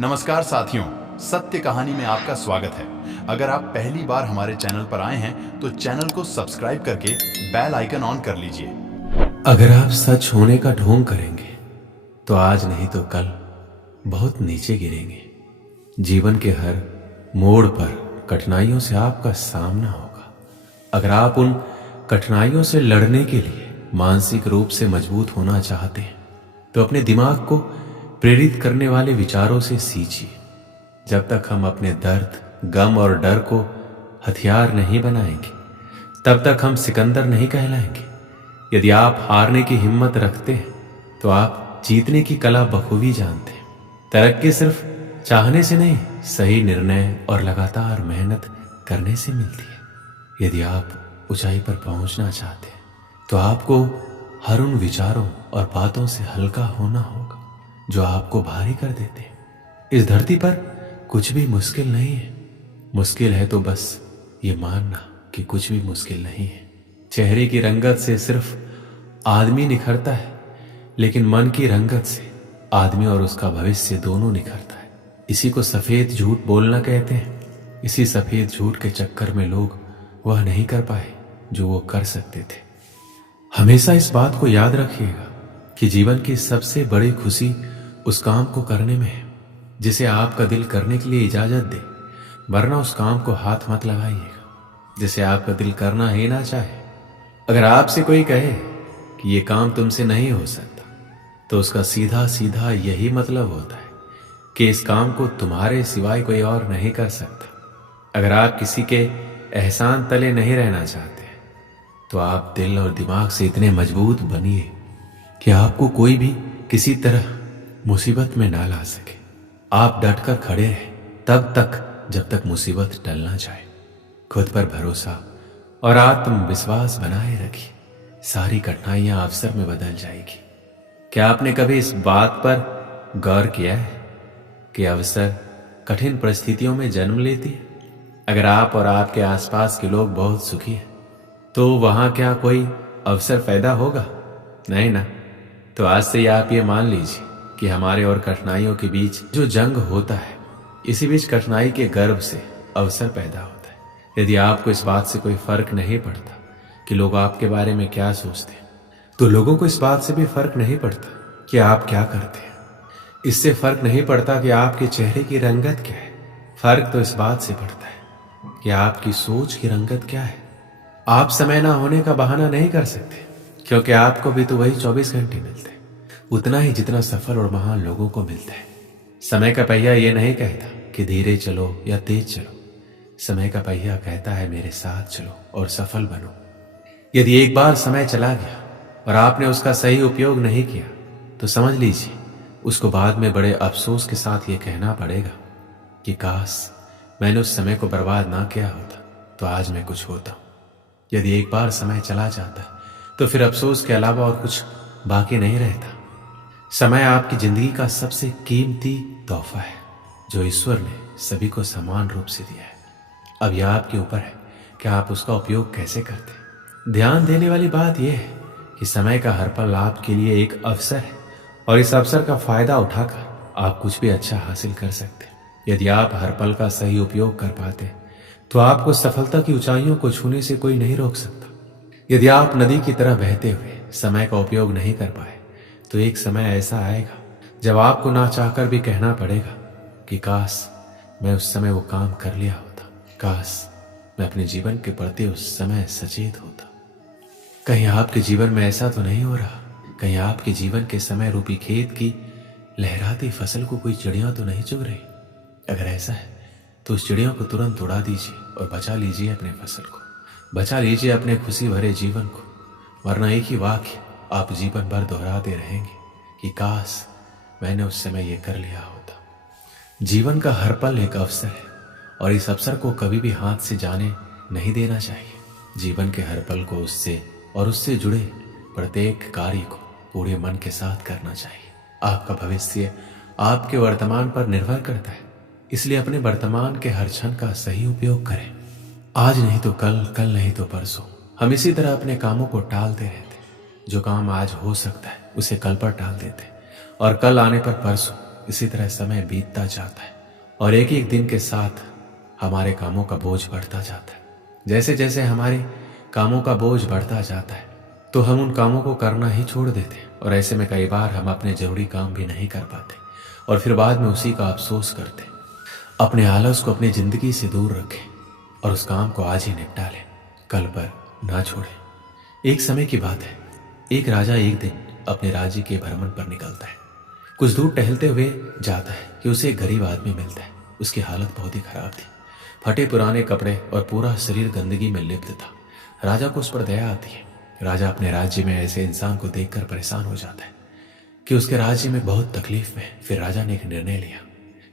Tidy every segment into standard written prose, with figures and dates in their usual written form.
नमस्कार साथियों, सत्य कहानी में आपका स्वागत है। अगर आप पहली बार हमारे चैनल पर आए हैं तो चैनल को सब्सक्राइब करके बेल आइकन ऑन कर लीजिए। अगर आप सच होने का ढोंग करेंगे तो आज नहीं तो कल बहुत नीचे गिरेंगे। जीवन के हर मोड़ पर कठिनाइयों से आपका सामना होगा। अगर आप उन कठिनाइयों से लड़ने के लिए मानसिक रूप से मजबूत होना चाहते हैं तो अपने दिमाग को प्रेरित करने वाले विचारों से सींचिए। जब तक हम अपने दर्द, गम और डर को हथियार नहीं बनाएंगे तब तक हम सिकंदर नहीं कहलाएंगे। यदि आप हारने की हिम्मत रखते हैं तो आप जीतने की कला बखूबी जानते हैं। तरक्की सिर्फ चाहने से नहीं, सही निर्णय और लगातार मेहनत करने से मिलती है। यदि आप ऊंचाई पर पहुंचना चाहते हैं तो आपको हर उन विचारों और बातों से हल्का होना होगा जो आपको भारी कर देते हैं। इस धरती पर कुछ भी मुश्किल नहीं है। मुश्किल है तो बस ये मानना कि कुछ भी मुश्किल नहीं है। चेहरे की रंगत से सिर्फ आदमी निखरता है, लेकिन मन की रंगत से आदमी और उसका भविष्य दोनों निखरता है। इसी को सफेद झूठ बोलना कहते हैं। इसी सफेद झूठ के चक्कर में लोग वह नहीं कर पाए जो वो कर सकते थे। हमेशा इस बात को याद रखिएगा कि जीवन की सबसे बड़ी खुशी उस काम को करने में है जिसे आपका दिल करने के लिए इजाजत दे, वरना उस काम को हाथ मत लगाइएगा जिसे आपका दिल करना ही ना चाहे। अगर आपसे कोई कहे कि ये काम तुमसे नहीं हो सकता तो उसका सीधा सीधा यही मतलब होता है कि इस काम को तुम्हारे सिवाय कोई और नहीं कर सकता। अगर आप किसी के एहसान तले नहीं रहना चाहते तो आप दिल और दिमाग से इतने मजबूत बनिए कि आपको कोई भी किसी तरह मुसीबत में ना ला सके। आप डटकर खड़े रहें तब तक जब तक मुसीबत टल ना जाए। खुद पर भरोसा और आत्मविश्वास बनाए रखिए। सारी कठिनाइयां अवसर में बदल जाएगी। क्या आपने कभी इस बात पर गौर किया है कि अवसर कठिन परिस्थितियों में जन्म लेती है? अगर आप और आपके आसपास के लोग बहुत सुखी हैं तो वहां क्या कोई अवसर पैदा होगा? नहीं ना। तो आज से आप ये मान लीजिए कि हमारे और कठिनाइयों के बीच जो जंग होता है, इसी बीच कठिनाई के गर्भ से अवसर पैदा होता है। यदि आपको इस बात से कोई फर्क नहीं पड़ता कि लोग आपके बारे में क्या सोचते हैं, तो लोगों को इस बात से भी फर्क नहीं पड़ता कि आप क्या करते हैं। इससे फर्क नहीं पड़ता कि आपके चेहरे की रंगत क्या है। फर्क तो इस बात से पड़ता है कि आपकी सोच की रंगत क्या है। आप समय ना होने का बहाना नहीं कर सकते, क्योंकि आपको भी तो वही 24 घंटे मिलते हैं, उतना ही जितना सफल और महान लोगों को मिलता है। समय का पहिया ये नहीं कहता कि धीरे चलो या तेज चलो। समय का पहिया कहता है मेरे साथ चलो और सफल बनो। यदि एक बार समय चला गया और आपने उसका सही उपयोग नहीं किया तो समझ लीजिए उसको बाद में बड़े अफसोस के साथ ये कहना पड़ेगा कि काश मैंने उस समय को बर्बाद ना किया होता तो आज मैं कुछ होता। यदि एक बार समय चला जाता है तो फिर अफसोस के अलावा और कुछ बाकी नहीं रहता। समय आपकी जिंदगी का सबसे कीमती तोहफा है जो ईश्वर ने सभी को समान रूप से दिया है। अब यह आपके ऊपर है कि आप उसका उपयोग कैसे करते हैं। ध्यान देने वाली बात यह है कि समय का हर पल आपके लिए एक अवसर है और इस अवसर का फायदा उठाकर आप कुछ भी अच्छा हासिल कर सकते हैं। यदि आप हर पल का सही उपयोग कर पाते हैं तो आपको सफलता की ऊंचाइयों को छूने से कोई नहीं रोक सकता। यदि आप नदी की तरह बहते हुए समय का उपयोग नहीं कर पाए तो एक समय ऐसा आएगा जब आपको ना चाहकर भी कहना पड़ेगा कि काश मैं उस समय वो काम कर लिया होता, काश मैं अपने जीवन के प्रति उस समय सचेत होता। कहीं आपके जीवन में ऐसा तो नहीं हो रहा? कहीं आपके जीवन के समय रूपी खेत की लहराती फसल को कोई चिड़िया तो नहीं चुग रही? अगर ऐसा है तो उस चिड़िया को तुरंत उड़ा दीजिए और बचा लीजिए अपने फसल को, बचा लीजिए अपने खुशी भरे जीवन को, वरना एक ही वाक्य आप जीवन भर दोहराते रहेंगे कि काश मैंने उस समय ये कर लिया होता। जीवन का हर पल एक अवसर है और इस अवसर को कभी भी हाथ से जाने नहीं देना चाहिए। जीवन के हर पल को उससे जुड़े प्रत्येक कार्य को पूरे मन के साथ करना चाहिए। आपका भविष्य आपके वर्तमान पर निर्भर करता है, इसलिए अपने वर्तमान के हर क्षण का सही उपयोग करें। आज नहीं तो कल, कल नहीं तो परसों। हम इसी तरह अपने कामों को टालते रहते हैं। जो काम आज हो सकता है उसे कल पर टाल देते हैं और कल आने पर परसों इसी तरह समय बीतता जाता है और एक एक दिन के साथ हमारे कामों का बोझ बढ़ता जाता है। जैसे जैसे हमारे कामों का बोझ बढ़ता जाता है तो हम उन कामों को करना ही छोड़ देते हैं और ऐसे में कई बार हम अपने जरूरी काम भी नहीं कर पाते और फिर बाद में उसी का अफसोस करते। अपने आलस को अपनी जिंदगी से दूर रखें और उस काम को आज ही निपटा लें, कल पर ना छोड़ें। एक समय की बात है, एक राजा एक दिन अपने राज्य के भ्रमण पर निकलता है। कुछ दूर टहलते हुए जाता है कि उसे एक गरीब आदमी मिलता है। उसकी हालत बहुत ही खराब थी, फटे पुराने कपड़े और पूरा शरीर गंदगी में लिप्त था। राजा को उस पर दया आती है। राजा अपने राज्य में ऐसे इंसान को देखकर परेशान हो जाता है कि उसके राज्य में बहुत तकलीफ में। फिर राजा ने एक निर्णय लिया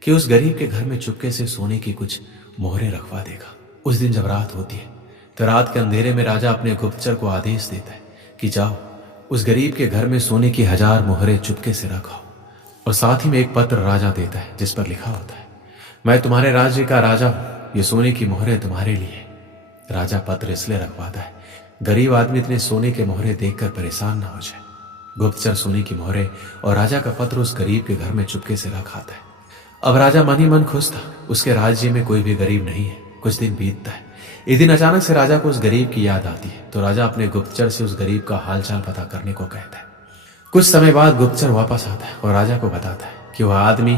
कि उस गरीब के घर में चुपके से सोने की कुछ मोहरें रखवा देगा। उस दिन जब रात होती है तो रात के अंधेरे में राजा अपने गुप्तचर को आदेश देता है कि जाओ उस गरीब के घर में सोने की 1000 मोहरें चुपके से रखाओ। और साथ ही में एक पत्र राजा देता है जिस पर लिखा होता है, मैं तुम्हारे राज्य का राजा हूं, ये सोने की मोहरें तुम्हारे लिए। राजा पत्र इसलिए रखवाता है गरीब आदमी इतने सोने के मोहरें देखकर परेशान ना हो जाए। गुप्तचर सोने की मोहरें और राजा का पत्र उस गरीब के घर में चुपके से रख आता है। अब राजा मन ही मन खुश था, उसके राज्य में कोई भी गरीब नहीं है। कुछ दिन बीतता है। एक दिन अचानक से राजा को उस गरीब की याद आती है तो राजा अपने गुप्तचर से उस गरीब का हालचाल पता करने को कहता है। कुछ समय बाद गुप्तचर वापस आता है और राजा को बताता है कि वह आदमी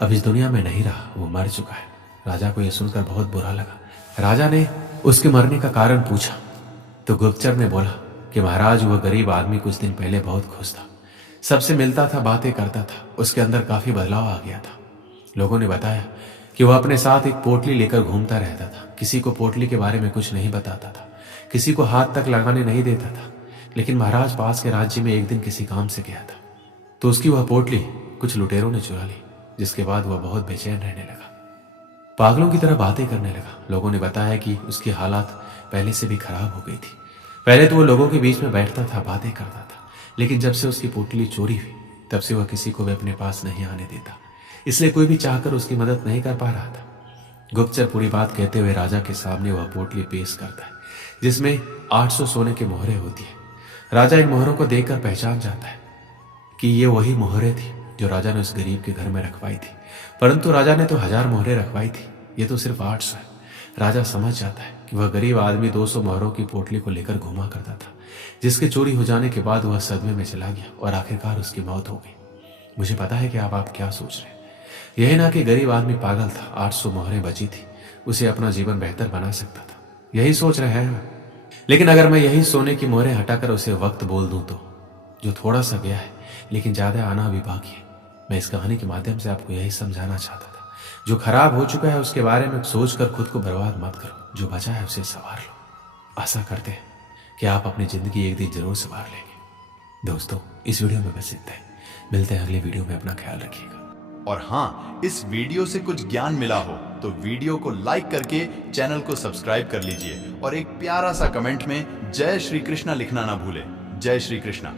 अब इस दुनिया में नहीं रहा, वो मर चुका है। राजा को यह सुनकर बहुत बुरा लगा। राजा ने उसके मरने का कारण पूछा तो गुप्तचर ने बोला कि महाराज वह गरीब आदमी कुछ दिन पहले बहुत खुश था, सबसे मिलता था, बातें करता था, उसके अंदर काफी बदलाव आ गया था। लोगों ने बताया कि वह अपने साथ एक पोटली लेकर घूमता रहता था, किसी को पोटली के बारे में कुछ नहीं बताता था, किसी को हाथ तक लगाने नहीं देता था। लेकिन महाराज पास के राज्य में एक दिन किसी काम से गया था तो उसकी वह पोटली कुछ लुटेरों ने चुरा ली, जिसके बाद वह बहुत बेचैन रहने लगा, पागलों की तरह बातें करने लगा। लोगों ने बताया कि उसकी हालात पहले से भी खराब हो गई थी। पहले तो वो लोगों के बीच में बैठता था, बातें करता था, लेकिन जब से उसकी पोटली चोरी हुई तब से वह किसी को भी अपने पास नहीं आने देता, इसलिए कोई भी चाहकर उसकी मदद नहीं कर पा रहा था। गुप्तचर पूरी बात कहते हुए राजा के सामने वह पोटली पेश करता है जिसमें 800 सोने की मोहरें होती है। राजा इन मोहरों को देखकर पहचान जाता है कि ये वही मोहरें थी जो राजा ने उस गरीब के घर में रखवाई थी, परंतु राजा ने तो 1000 मोहरें रखवाई थी, ये तो सिर्फ 800 है। राजा समझ जाता है कि वह गरीब आदमी 200 मोहरों की पोटली को लेकर घुमा करता था, जिसके चोरी हो जाने के बाद वह सदमे में चला गया और आखिरकार उसकी मौत हो गई। मुझे पता है कि आप क्या सोच रहे हैं। यही ना कि गरीब आदमी पागल था, 800 मोहरें बची थी, उसे अपना जीवन बेहतर बना सकता था, यही सोच रहे हैं। लेकिन अगर मैं यही सोने की मोहरें हटाकर उसे वक्त बोल दूं तो जो थोड़ा सा गया है लेकिन ज्यादा आना भी बाकी है। मैं इस कहानी के माध्यम से आपको यही समझाना चाहता था, जो खराब हो चुका है उसके बारे में सोचकर खुद को बर्बाद मत करो, जो बचा है उसे संवार लो। आशा करते हैं कि आप अपनी जिंदगी एक दिन जरूर संवार लेंगे। दोस्तों, इस वीडियो में बस इतना ही। मिलते हैं अगले वीडियो में, अपना ख्याल रखिएगा। और हाँ, इस वीडियो से कुछ ज्ञान मिला हो तो वीडियो को लाइक करके चैनल को सब्सक्राइब कर लीजिए और एक प्यारा सा कमेंट में जय श्री कृष्णा लिखना ना भूलें। जय श्री कृष्णा।